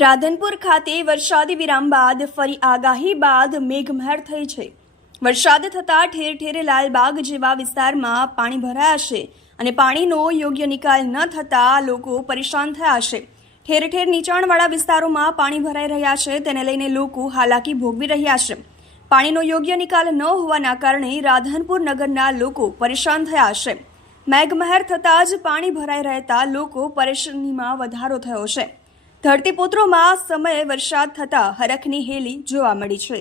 રાધનપુર ખાતે વરસાદી વિરામ બાદ ફરી આગાહી બાદ મેઘમહેર થઈ છે. વરસાદ થતાં ઠેર ઠેર લાલબાગ જેવા વિસ્તારમાં પાણી ભરાયા છે અને પાણીનો યોગ્ય નિકાલ ન થતાં લોકો પરેશાન થયા છે. ઠેર ઠેર નીચાણવાળા વિસ્તારોમાં પાણી ભરાઈ રહ્યા છે, તેને લઈને લોકો હાલાકી ભોગવી રહ્યા છે. પાણીનો યોગ્ય નિકાલ ન હોવાના કારણે રાધનપુર નગરના લોકો પરેશાન થયા છે. મેઘમહેર થતાં જ પાણી ભરાઈ રહેતા લોકો પરેશાનીમાં વધારો થયો છે. ધરતીપુત્રોમાં સમયે વરસાદ થતાં હરખની હેલી જોવા મળી છે.